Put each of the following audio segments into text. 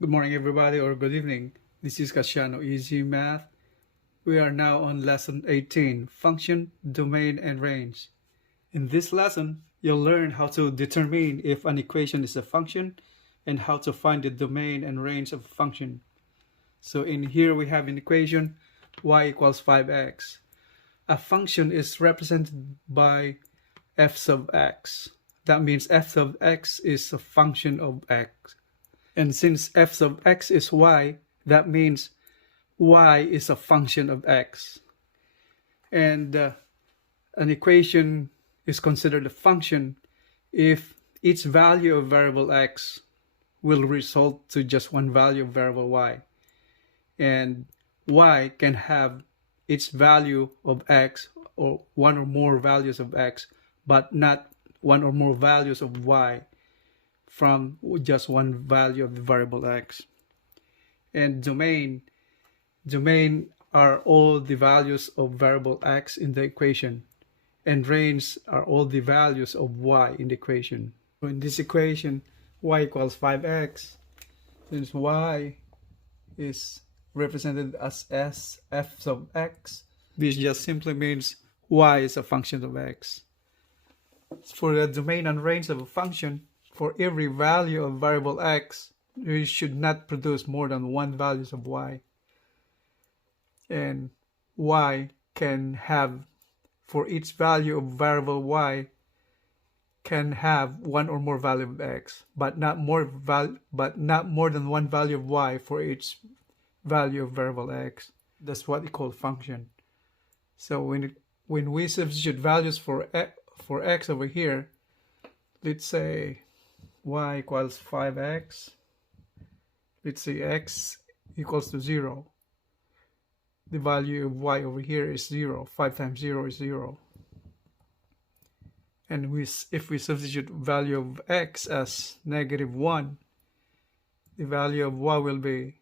Good morning, everybody, or good evening. This is Casiano Easy Math. We are now on lesson 18, Function, Domain, and Range. In this lesson, you'll learn how to determine if an equation is a function and how to find the domain and range of a function. So in here we have an equation y equals 5x. A function is represented by f sub x. That means f sub x is a function of x. And since f sub x is y, that means y is a function of x. And an equation is considered a function if each value of variable x will result to just one value of variable y. And y can have its value of x or one or more values of x, but not one or more values of y from just one value of the variable x. And domain are all the values of variable x in the equation, and range are all the values of y in the equation. So in this equation, y equals 5x, since y is represented as f sub x, this just simply means y is a function of x. For the domain and range of a function, for every value of variable x, you should not produce more than one values of y. And y can have, for each value of variable y, can have one or more value of x, but not more than one value of y for each value of variable x. That's what we call function. So when we substitute values for x over here, let's say y equals 5x. Let's say x equals to 0. The value of y over here is 0. 5 times 0 is 0. And if we substitute value of x as negative 1, the value of y will be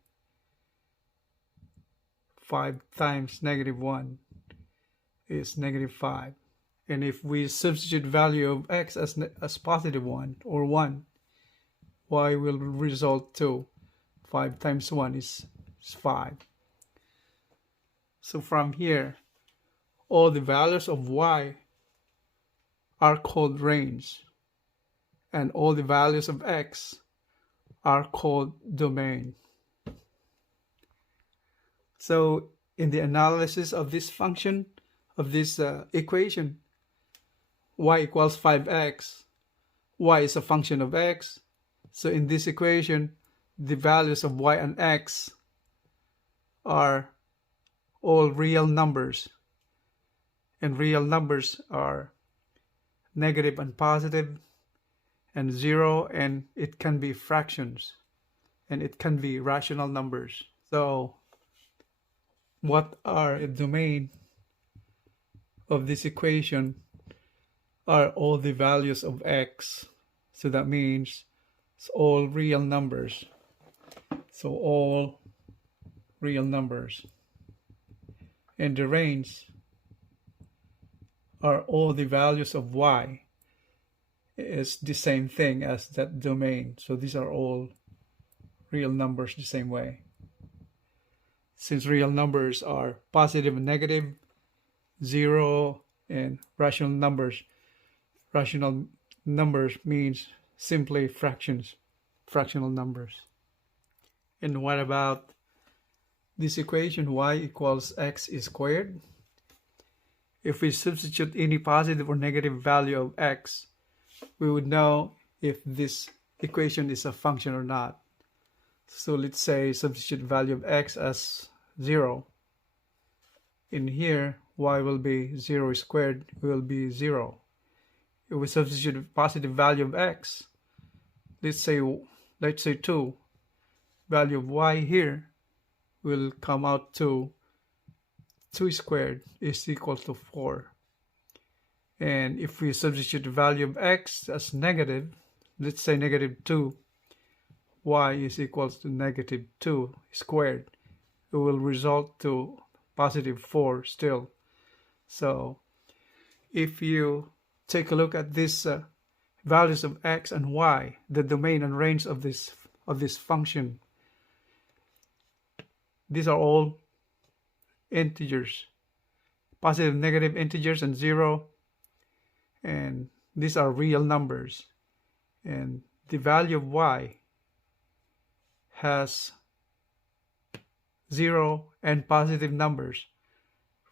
5 times negative 1 is negative 5. And if we substitute value of x as positive 1 or 1, y will result to 5 times 1 is 5. So from here, all the values of y are called range, and all the values of x are called domain. So in the analysis of this function, of this equation, y equals 5x, y is a function of x. So in this equation, the values of y and x are all real numbers. And real numbers are negative and positive and 0, and it can be fractions, and it can be rational numbers. So what are the domain of this equation are all the values of x. So that means it's all real numbers. So all real numbers. And the range are all the values of y. It's the same thing as that domain. So these are all real numbers the same way. Since real numbers are positive and negative, 0 and rational numbers. Rational numbers means simply fractions, fractional numbers. And what about this equation, y equals x squared? If we substitute any positive or negative value of x, we would know if this equation is a function or not. So let's say substitute value of x as 0. In here, y will be 0 squared will be 0. If we substitute a positive value of x, let's say 2, value of y here will come out to 2 squared is equal to 4. And if we substitute the value of x as negative, let's say negative 2, y is equal to negative 2 squared. It will result to positive 4 still. So if you take a look at these values of x and y, the domain and range of this function, these are all integers, positive, negative integers, and 0. And these are real numbers. And the value of y has 0 and positive numbers,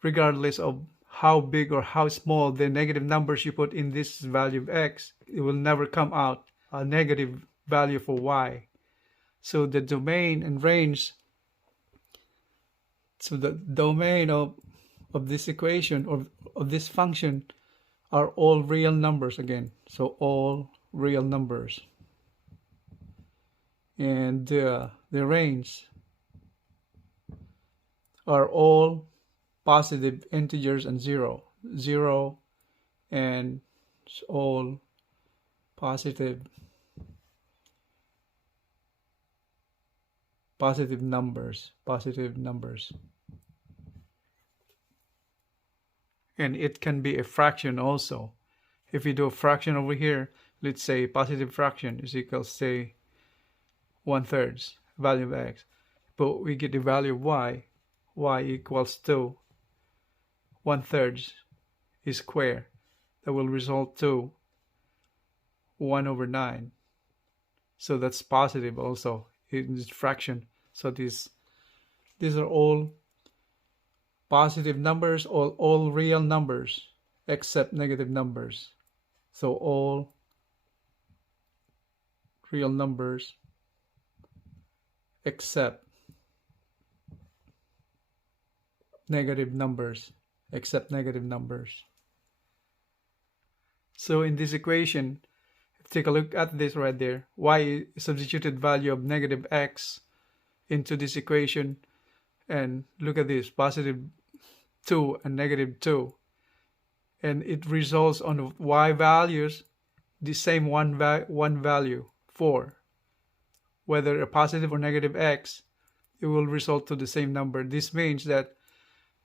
regardless of how big or how small the negative numbers you put in this value of x. It will never come out a negative value for y. So the domain and range, so the domain of this equation or of this function are all real numbers again. So all real numbers. And the range are all positive integers and 0. 0 and all positive numbers. And it can be a fraction also. If you do a fraction over here, let's say positive fraction is equals, say, 1/3 value of x. But we get the value of y equals to 1/3 is square. That will result to 1/9. So that's positive also in this fraction. So these are all positive numbers, all real numbers except negative numbers. So all real numbers except negative numbers. So in this equation, take a look at this right there. Y substituted value of negative x into this equation, and look at this, positive 2 and negative 2. And it results on y values the same one value, 4. Whether a positive or negative x, it will result to the same number. This means that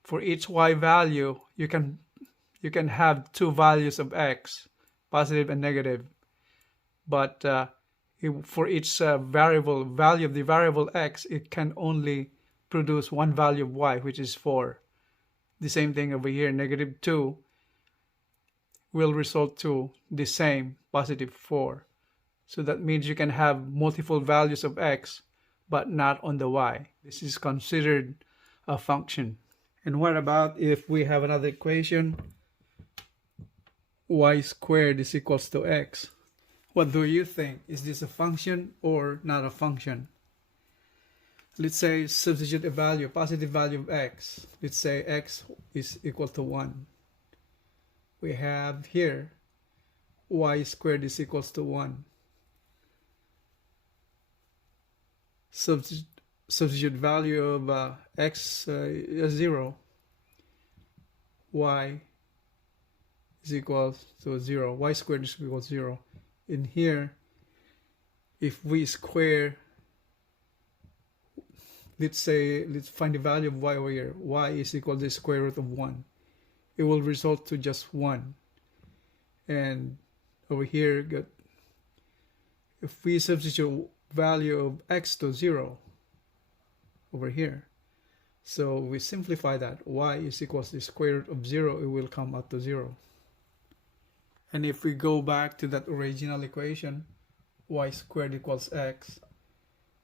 for each y value, you can have two values of x, positive and negative. But for each value of the variable x, it can only produce one value of y, which is 4. The same thing over here, negative 2 will result to the same, positive 4. So that means you can have multiple values of x, but not on the y. This is considered a function. And what about if we have another equation, y squared is equals to x? What do you think? Is this a function or not a function? Let's say substitute a value, positive value of x. Let's say x is equal to 1. We have here y squared is equals to 1. Substitute value of x 0. Y is equals to 0. Y squared is equals to 0. In here, if we square, let's find the value of y over here. Y is equal to the square root of 1. It will result to just 1. And over here, if we substitute value of x to 0 over here, so we simplify that. Y is equals to the square root of 0. It will come out to 0. And if we go back to that original equation, y squared equals x,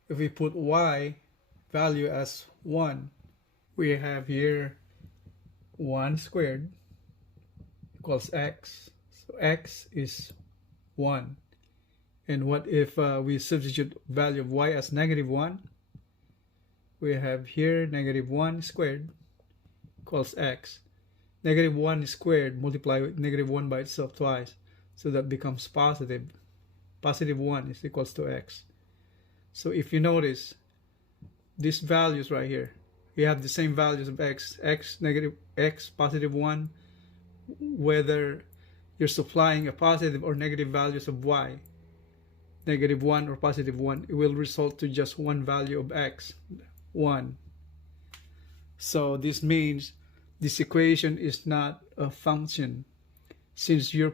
if we put y value as 1, we have here 1 squared equals x. So x is 1. And what if we substitute value of y as negative 1? We have here negative 1 squared equals x. Negative 1 squared multiply with negative 1 by itself twice. So that becomes positive. Positive 1 is equals to x. So if you notice, these values right here, we have the same values of x, negative x, positive 1, whether you're supplying a positive or negative values of y, negative 1 or positive 1, it will result to just one value of x, 1. So this means this equation is not a function. Since you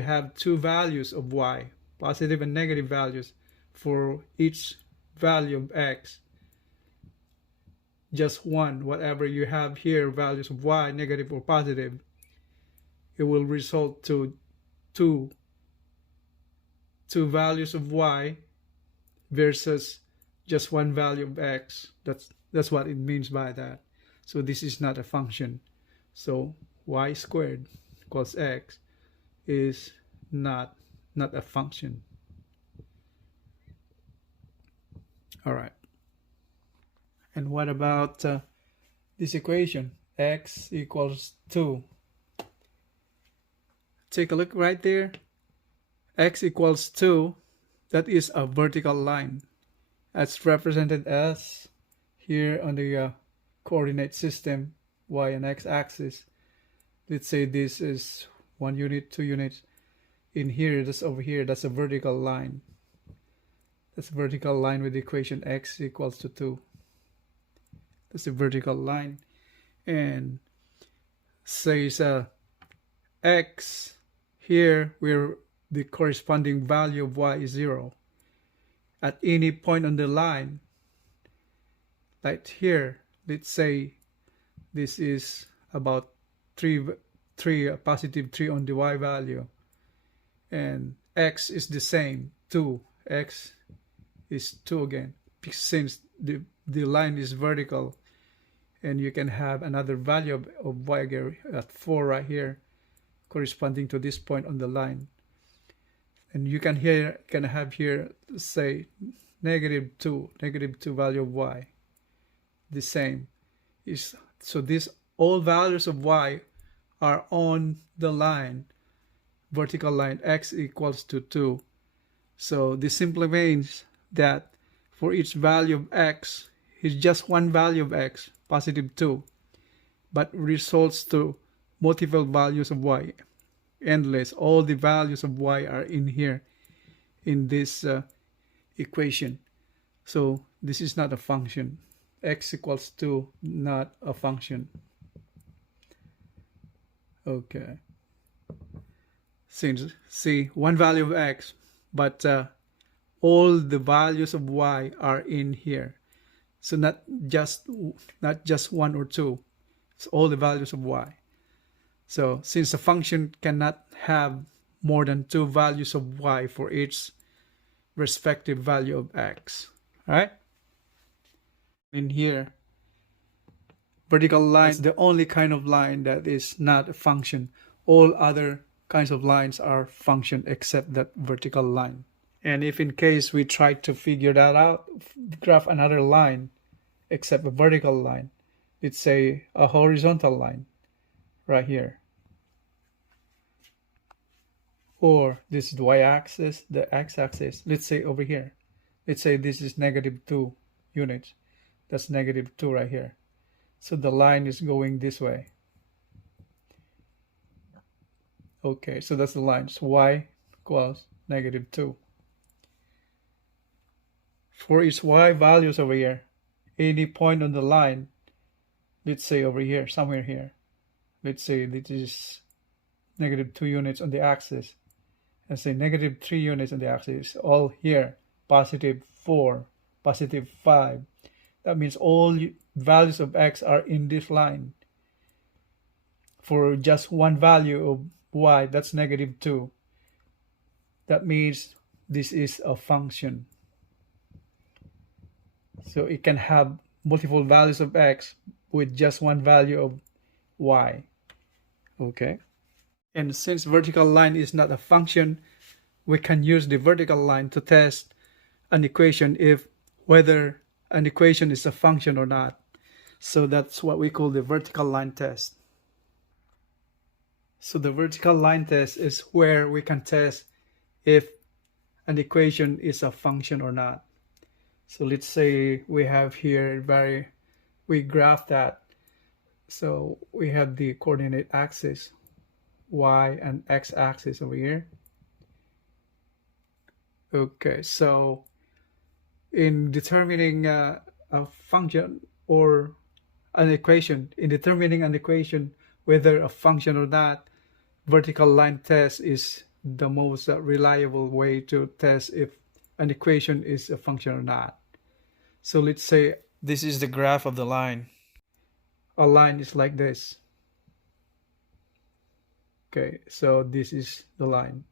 have two values of y, positive and negative values for each value of x. just one, whatever you have here, values of y, negative or positive, it will result to two values of y versus just one value of x. That's what it means by that. So this is not a function. So y squared equals x is not a function. All right. And what about this equation? X equals 2. Take a look right there. X equals 2. That is a vertical line. That's represented as here on the coordinate system, y and x axis. Let's say this is 1 unit, 2 units. In here, this over here, that's a vertical line. That's a vertical line with the equation x equals to 2. That's a vertical line. And says x here where the corresponding value of y is 0. At any point on the line, like here, let's say this is about 3 positive 3 on the y value, and x is the same, 2. X is 2 again, since the line is vertical, and you can have another value of y at 4 right here, corresponding to this point on the line. And you can have here, say, -2 value of y, the same. So these all values of y are on the line, vertical line, x equals to 2. So this simply means that for each value of x is just one value of x, positive 2, but results to multiple values of y, endless. All the values of y are in here in this equation. So this is not a function. X equals 2, not a function. Okay. Since, see, one value of x, but all the values of y are in here. So not just 1 or 2. It's all the values of y. So since a function cannot have more than 2 values of y for each respective value of x. All right? In here, vertical line is the only kind of line that is not a function. All other kinds of lines are function except that vertical line. And if in case we try to figure that out, graph another line except a vertical line, let's say a horizontal line right here, or this is the y-axis, the x-axis, let's say over here, let's say this is -2 units, that's -2 right here. So the line is going this way. Okay, so that's the line. So y equals -2. For each y values over here, any point on the line, let's say over here, somewhere here, let's say this is -2 units on the axis, and say -3 units on the axis, all here, +4, +5. That means all values of x are in this line. For just one value of y, that's -2. That means this is a function. So it can have multiple values of x with just one value of y. Okay. And since vertical line is not a function, we can use the vertical line to test an equation whether an equation is a function or not. So that's what we call the vertical line test. So the vertical line test is where we can test if an equation is a function or not. So let's say we have here we graph that. So we have the coordinate axis, y and x axis over here. Okay, so in determining a function or an equation, whether a function or not, vertical line test is the most reliable way to test if an equation is a function or not. So let's say This is the graph of the line. A line is like this. Okay, so this is the line.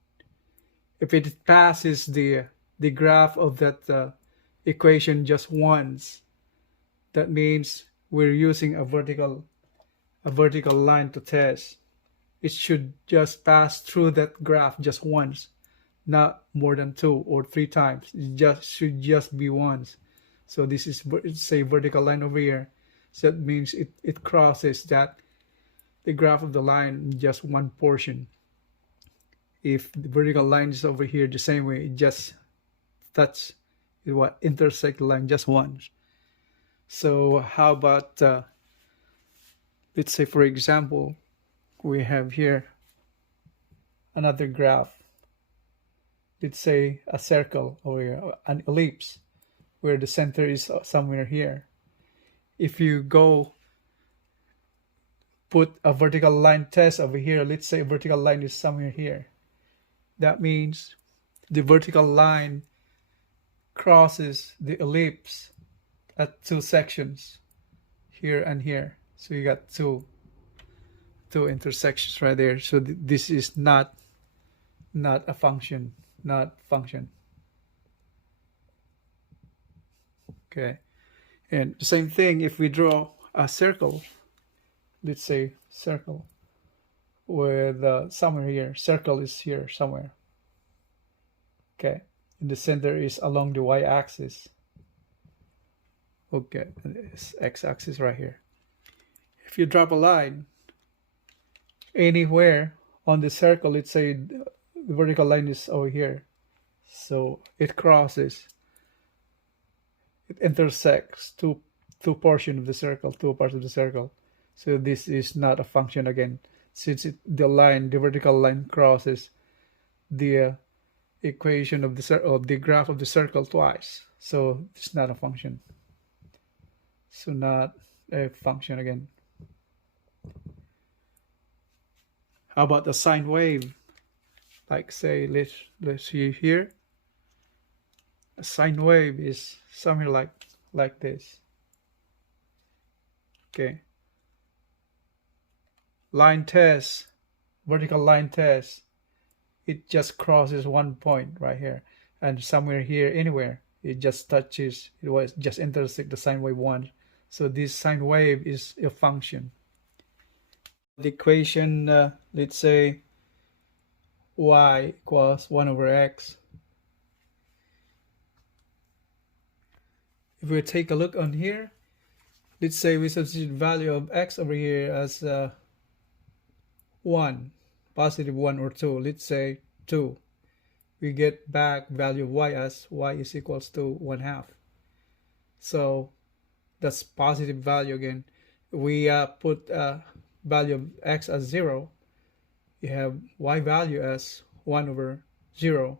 If it passes the graph of that equation just once, that means we're using a vertical line to test. It should just pass through that graph just once, not more than 2 or 3 times. It should just be once. So this is, say, vertical line over here. So that means it crosses the graph of the line in just one portion. If the vertical line is over here the same way, it just intersect the line just once. So how about let's say, for example, we have here another graph. Let's say a circle over here, an ellipse, where the center is somewhere here. If you go put a vertical line test over here, let's say a vertical line is somewhere here. That means the vertical line crosses the ellipse at 2 sections, here and here. So you got two intersections right there. So this is not a function, Okay, and the same thing if we draw a circle. Let's say circle with somewhere here. Circle is here somewhere. Okay, and the center is along the y-axis. Okay, it's x-axis right here. If you drop a line anywhere on the circle, let's say the vertical line is over here, so it crosses, it intersects two portions of the circle, 2 parts of the circle. So this is not a function again, since the vertical line crosses the equation of the graph of the circle twice. So it's not a function. So not a function again. How about the sine wave? Like, say, let's see here. A sine wave is something like this. Okay. Line test, vertical line test. It just crosses one point right here, and somewhere here, anywhere, it just touches. It was just intersect the sine wave once. So this sine wave is a function. The equation, let's say y equals 1 over x. If we take a look on here, let's say we substitute value of x over here as 1, positive 1 or 2. Let's say 2. We get back value of y as y is equals to 1/2. So that's positive value again. We put value of x as 0. You have y value as 1 over 0.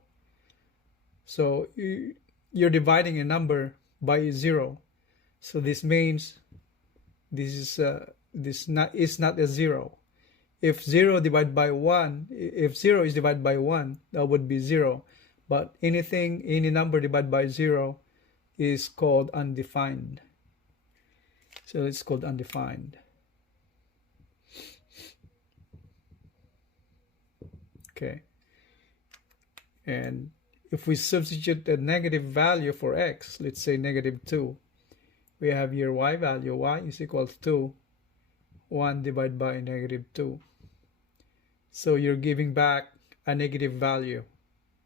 So you're dividing a number by 0. So this means this is not a 0. If 0 divided by 1, if 0 is divided by 1, that would be 0. But any number divided by 0 is called undefined. So it's called undefined. Okay. And if we substitute a negative value for x, let's say -2, we have here y value. Y is equal to 1 divided by -2. So you're giving back a negative value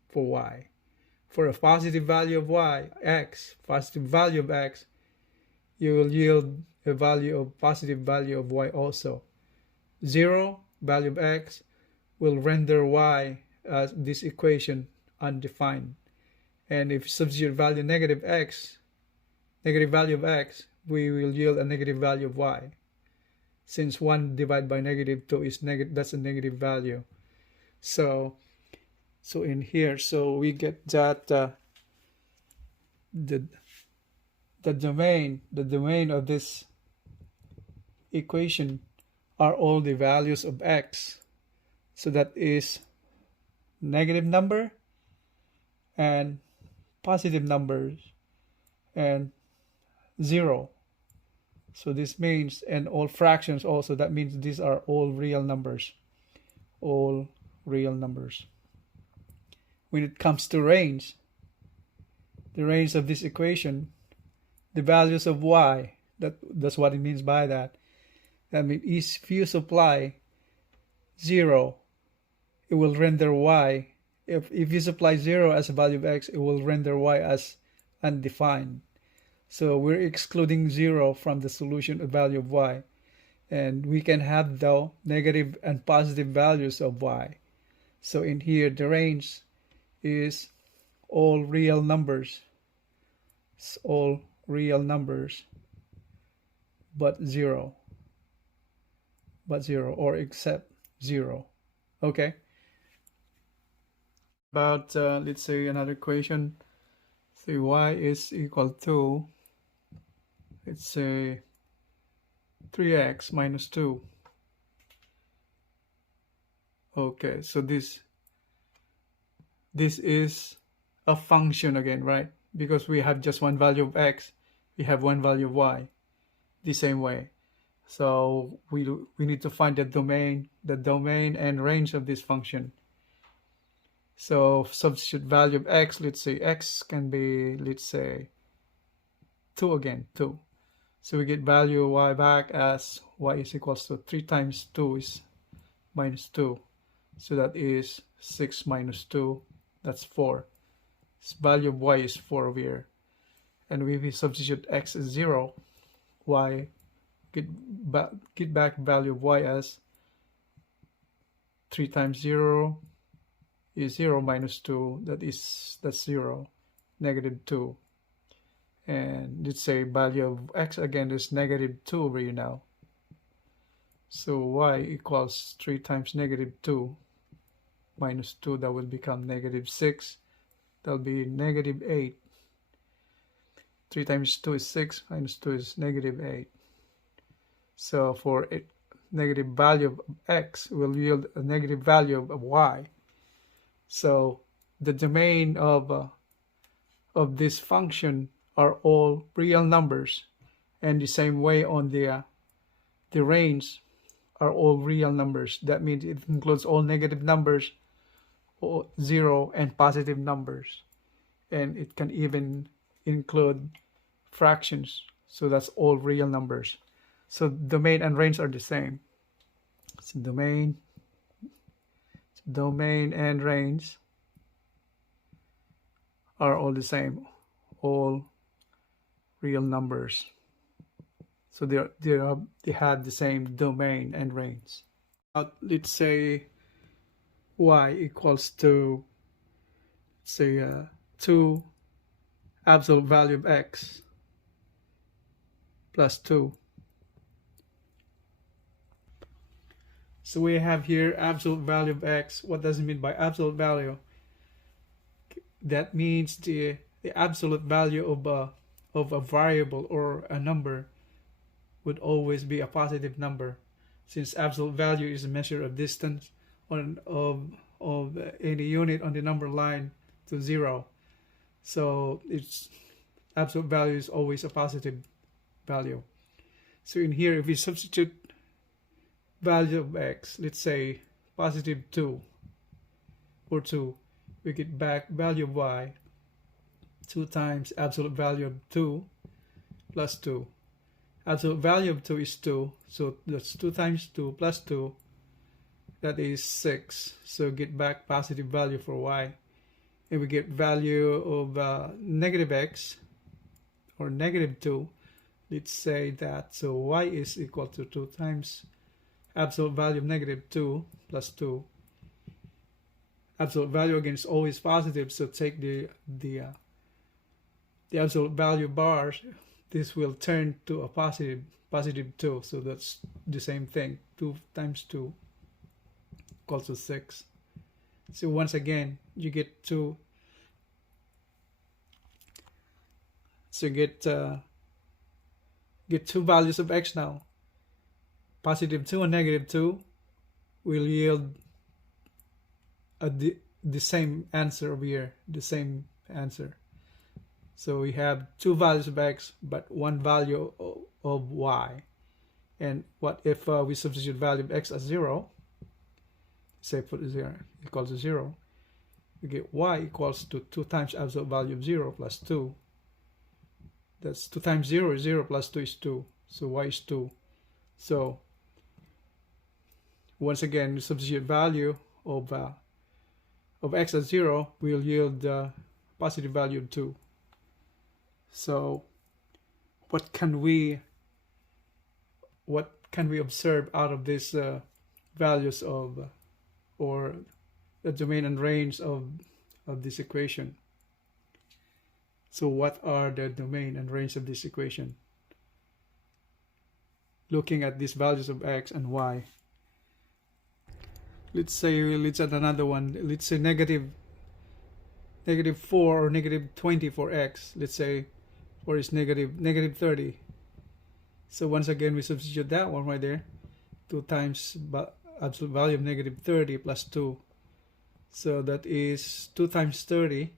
for y. For a positive value of y, x, positive value of x, you will yield a positive value of y also. 0, value of x, will render y as this equation undefined. And if you substitute value negative value of x, we will yield a negative value of y. Since 1 divided by -2 is that's a negative value. So in here, so we get that the domain of this equation are all the values of x. So that is negative number and positive numbers and 0. So this means, and all fractions also, that means these are all real numbers. All real numbers. When it comes to range, the range of this equation, the values of y, that's what it means by that. That means if you supply 0, it will render y. If you supply 0 as a value of x, it will render y as undefined. So we're excluding 0 from the solution of value of y. And we can have though negative and positive values of y. So in here, the range is all real numbers. It's all real numbers, but 0. But 0, or except 0. Okay? About, let's say, another equation. Say y is equal to, let's say, 3x minus 2. Okay, so this is a function again, right? Because we have just one value of x, we have one value of y, the same way. So we need to find the domain and range of this function. So substitute value of x, let's say x can be, let's say, 2 again, 2. So we get value of y back as y is equals to 3 times 2 is minus 2. So that is 6 minus 2, that's 4. This value of y is 4 over here. And if we substitute x as 0, y get back value of y as 3 times 0 is 0 minus 2, that's 0, negative 2. And let's say value of x again is negative 2 over here now. So y equals 3 times negative 2 minus 2, that will become negative 6. That will be negative 8. 3 times 2 is 6, minus 2 is negative 8. So for a negative value of x will yield a negative value of y. So the domain of this function are all real numbers, and the same way on the range are all real numbers. That means it includes all negative numbers, 0 and positive numbers, and it can even include fractions. So that's all real numbers. So domain and range are the same. So domain and range are all the same, all real numbers. So they have the same domain and range. Let's say y equals to, say, 2 absolute value of x plus 2. So we have here absolute value of x. What does it mean by absolute value? That means the absolute value of a variable or a number would always be a positive number, since absolute value is a measure of distance of any unit on the number line to 0. So its absolute value is always a positive value. So in here, if we substitute value of x, let's say positive 2 or 2, we get back value of y, 2 times absolute value of 2 plus 2. Absolute value of 2 is 2, so that's 2 times 2 plus 2, that is 6. So get back positive value for y, and we get value of negative x, or negative 2. Let's say that, so y is equal to 2 times absolute value of negative 2 plus 2. Absolute value again is always positive, so take the absolute value bars. This will turn to a positive 2. So that's the same thing. 2 times 2 equals to 6. So once again, you get 2. So you get 2 values of x now. Positive 2 and negative 2 will yield the same answer over here, the same answer. So we have two values of x, but one value of y. And what if we substitute value of x as 0? Say put 0 equals to 0. We get y equals to 2 times absolute value of 0 plus 2. That's 2 times 0 is 0 plus 2 is 2. So y is 2. So once again, we substitute value of x as 0 will yield positive value of 2. So what can we observe out of these values of or the domain and range of this equation? So what are the domain and range of this equation? Looking at these values of x and y. Let's add another one. Let's say negative 4 or negative 20 for x. Let's say, or is negative 30. So once again, we substitute that one right there. 2 times absolute value of negative 30 plus 2. So that is 2 times 30.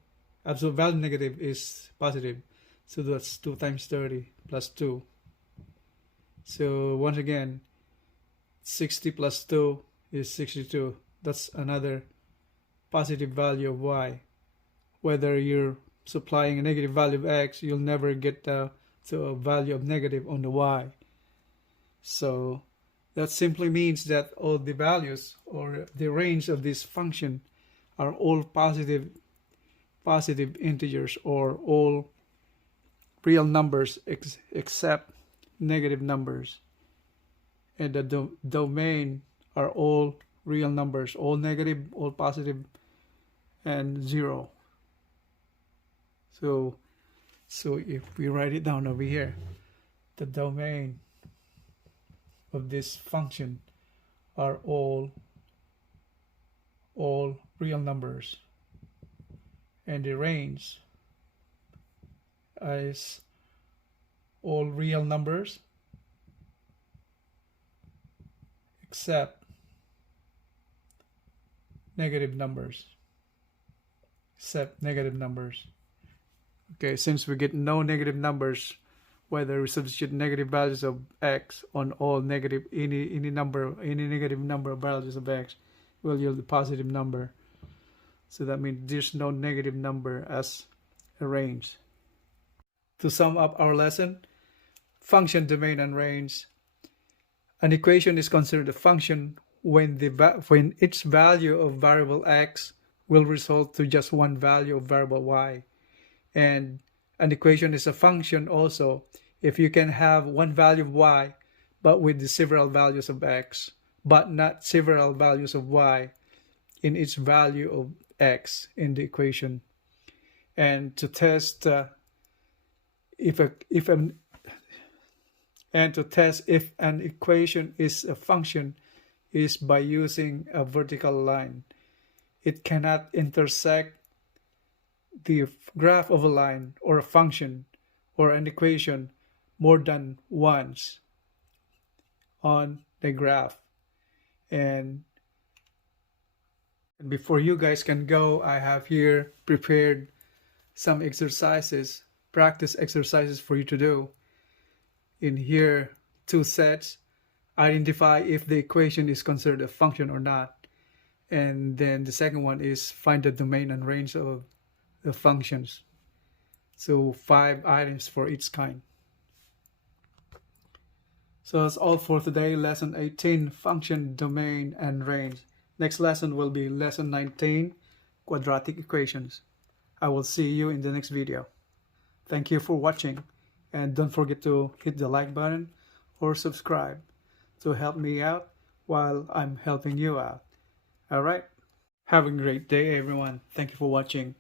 Absolute value negative is positive. So that's 2 times 30 plus 2. So once again, 60 plus 2 is 62. That's another positive value of y. Whether you're supplying a negative value of x, you'll never get to a value of negative on the y. So that simply means that all the values or the range of this function are all positive integers, or all real numbers except negative numbers. And the domain are all real numbers, all negative, all positive, and 0. So if we write it down over here, the domain of this function are all real numbers, and the range is all real numbers except negative numbers. Okay, since we get no negative numbers, whether we substitute negative values of x on all negative any negative number of values of x will yield a positive number. So that means there's no negative number as a range. To sum up our lesson, function, domain, and range. An equation is considered a function when its value of variable x will result to just one value of variable y. And an equation is a function also if you can have one value of y but with the several values of x, but not several values of y in its value of x in the equation. And to test if an equation is a function is by using a vertical line. It cannot intersect the graph of a line or a function or an equation more than once on the graph. And before you guys can go, I have here prepared some exercises, practice exercises for you to do. In here, 2 sets. Identify if the equation is considered a function or not. And then the second one is find the domain and range of the functions. So 5 items for each kind. So that's all for today. Lesson 18, function, domain, and range. Next lesson will be lesson 19, quadratic equations. I will see you in the next video. Thank you for watching, and don't forget to hit the like button or subscribe to help me out while I'm helping you out. Alright? Have a great day, everyone. Thank you for watching.